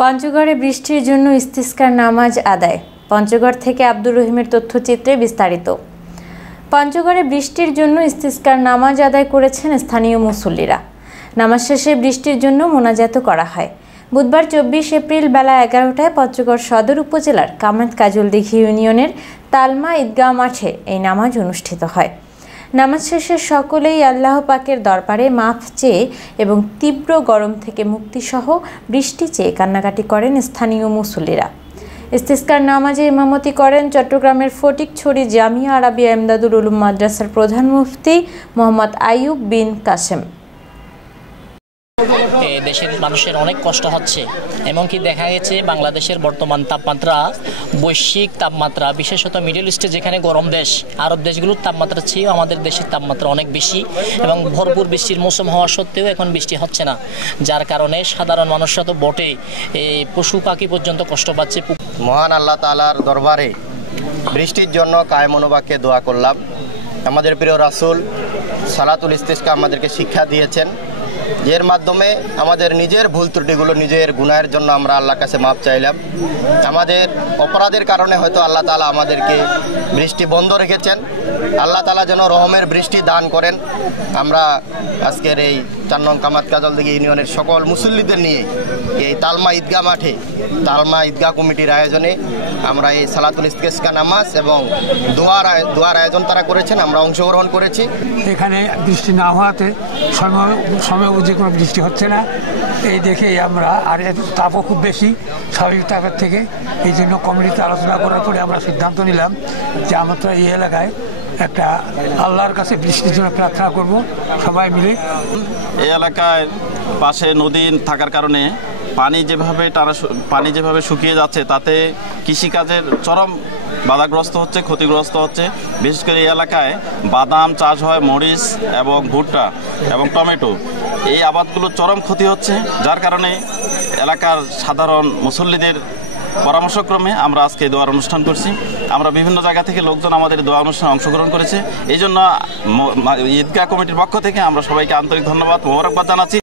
পঞ্চগড়ে বৃষ্টির জন্য ইস্তিসকার নামাজ আদায়। পঞ্চগড় থেকে আব্দুর রহিমের তথ্যচিত্রে বিস্তারিত। পঞ্চগড়ে বৃষ্টির জন্য ইস্তিসকার নামাজ আদায় করেছেন স্থানীয় মুসল্লিরা। নামাজ শেষে বৃষ্টির জন্য মোনাজাত করা হয়। বুধবার 24 এপ্রিল বেলা 11টায় পঞ্চগড় সদর উপজেলার কামাত কাজলদিঘি ইউনিয়নের তালমা ঈদগাহ মাঠে এই নামাজ অনুষ্ঠিত হয়। নামাজ শেষে সকলেই আল্লাহ পাকের দরবারে মাফ চেয়ে এবং তীব্র গরম থেকে মুক্তিসহ বৃষ্টি চেয়ে কান্নাকাটি করেন স্থানীয় মুসল্লিরা। ইস্তিসকার নামাজে ইমামতি করেন চট্টগ্রামের ফটিকছড়ি জামিয়া আরাবিয়া ইমদাদুল উলুম মাদ্রাসার প্রধান মুফতি মোহাম্মদ আইয়ুব বিন কাসেম। দেশের মানুষের অনেক কষ্ট হচ্ছে, এমনকি দেখা গেছে বাংলাদেশের বর্তমান তাপমাত্রা, বৈশ্বিক তাপমাত্রা, বিশেষত মিডল ইস্টে যেখানে গরম দেশ, আরব দেশগুলোর তাপমাত্রা চেয়েও আমাদের দেশের তাপমাত্রা অনেক বেশি এবং ভরপুর বৃষ্টির মৌসুম হওয়া সত্ত্বেও এখন বৃষ্টি হচ্ছে না, যার কারণে সাধারণ মানুষরা তো বটে, এই পশু পাখি পর্যন্ত কষ্ট পাচ্ছে। মহান আল্লাহ তাআলার দরবারে বৃষ্টির জন্য কায়েম অনুবাক্যে দোয়া করলাম। আমাদের প্রিয় রাসূল সালাতুল ইস্তিসকা আমাদেরকে শিক্ষা দিয়েছেন, এর মাধ্যমে আমাদের নিজের ভুল ত্রুটিগুলো, নিজের গুনাহের জন্য আমরা আল্লাহর কাছে মাপ চাইলাম। আমাদের অপরাধের কারণে হয়তো আল্লাহ তাআলা আমাদেরকে বৃষ্টি বন্ধ রেখেছেন। আল্লাহ তাআলা যেন রহমের বৃষ্টি দান করেন। আমরা আজকের এই 4 নং কামাত কাজলদিঘি ইউনিয়নের সকল মুসল্লিদের নিয়ে এই তালমা ঈদগাহ মাঠে তালমা ঈদগাহ কমিটির আয়োজনে আমরা এই সালাতুল ইস্তিসকা নামাজ এবং দোয়ার আয়োজন তারা করেছেন, আমরা অংশগ্রহণ করেছি। এখানে বৃষ্টি না হওয়াতে সময় যে কোনো বৃষ্টি হচ্ছে না, এই দেখে আমরা, আর তাপও খুব বেশি স্বাভাবিক তাপের থেকে, এই জন্য কমিটিতে আলোচনা করার পরে আমরা সিদ্ধান্ত নিলাম যে আমরা এই এলাকায় একটা আল্লাহর কাছে বৃষ্টির জন্য প্রার্থনা করব সবাই মিলে। এই এলাকায় পাশে নদী থাকার কারণে পানি যেভাবে শুকিয়ে যাচ্ছে, তাতে কৃষিকাজের চরম বাধাগ্রস্ত হচ্ছে, ক্ষতিগ্রস্ত হচ্ছে। বিশেষ করে এই এলাকায় বাদাম চাষ হয়, মরিচ এবং ভুট্টা এবং টমেটো, এই আবাদগুলো চরম ক্ষতি হচ্ছে, যার কারণে এলাকার সাধারণ মুসল্লিদের পরামর্শক্রমে আমরা আজকে দোয়ার অনুষ্ঠান করছি। আমরা বিভিন্ন জায়গা থেকে লোকজন আমাদের দোয়া অনুষ্ঠানে অংশগ্রহণ করেছে। এই জন্য ঈদগাহ কমিটির পক্ষ থেকে আমরা সবাইকে আন্তরিক ধন্যবাদ, মোবারকবাদ জানাচ্ছি।